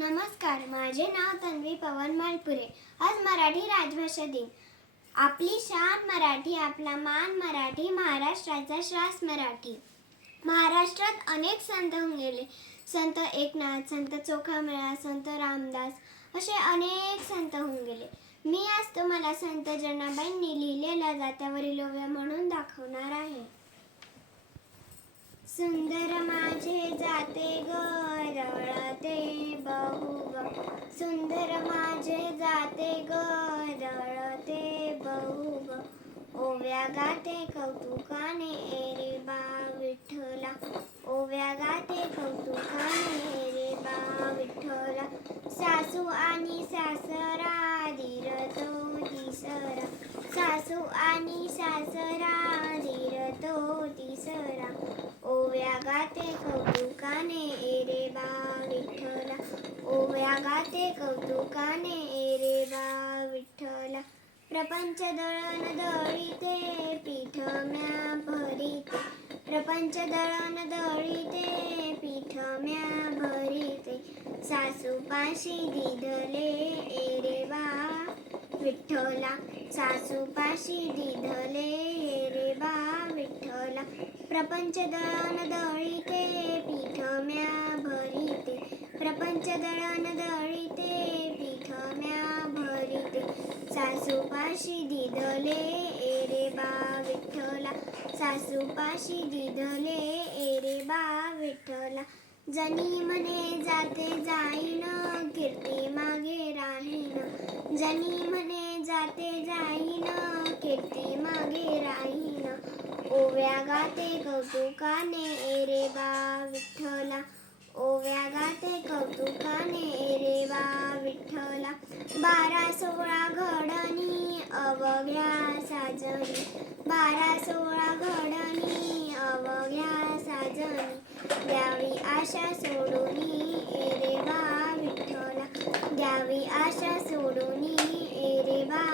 नमस्कार, माझे नाव तन्वी पवन मालपुरे. आज मराठी राजभाषा दिन. आपली शान मराठी, आपला मान मराठी, महाराष्ट्राचा श्वास मराठी. महाराष्ट्रात अनेक संत होऊन गेले. संत एकनाथ, संत चोखामेळा, संत रामदास असे अनेक संत होऊन गेले. मी आज तुम्हाला संत जनाबाईंनी लिहिलेला जात्यावरील ओव्या म्हणून दाखवणार आहे. सुंदर माझे जाते ग रळते बहु ग, सुंदर माझे जाते ग रळते बहु ग, ओव्या गाते कौतुकाने रे बा विठ्ठला, ओव्या गाते कौतुकाने रे बा विठ्ठला. सासू आणि सासरा धीर तो तिसरा, सासू आणि सासरा धीर तो तिसरा, ओव्या गाते कौतुकाने रे बा विठ्ठला, ओव्या गाते कौतुकाने रे बा विठ्ठला. प्रपंच दळण दळीते पीठ म्या भरीते, प्रपंच दळण दळीते पीठ म्या भरीते, सासूपाशी दिधले रे बा विठ्ठला, सासूपाशी दिधले रे बा विठ्ठला. प्रपंच दळण दळीते पीठ म्या भरीते, प्रपंच दळण दळीते पीठ म्या भरीते, सासूपाशी दिधले रे बा विठ्ठला, सासूपाशी दिधले रे बा विठ्ठला. जनी म्हणे जाते जाईन कीर्ती मागे राहीन, जनी म्हणे जाते जाईन कीर्ती मागे राहीन, ओव्या गाते कौतुकाने रे बा विठ्ठला, ओव्या गाते कौतुकाने रे बा विठ्ठला. 12-16 घडणी अवघ्या साजणी, 12-16 घडणी अवघ्या साजणी, द्यावी आशा सोडूनी रे बा विठ्ठला, द्यावी आशा सोडूनी रे बा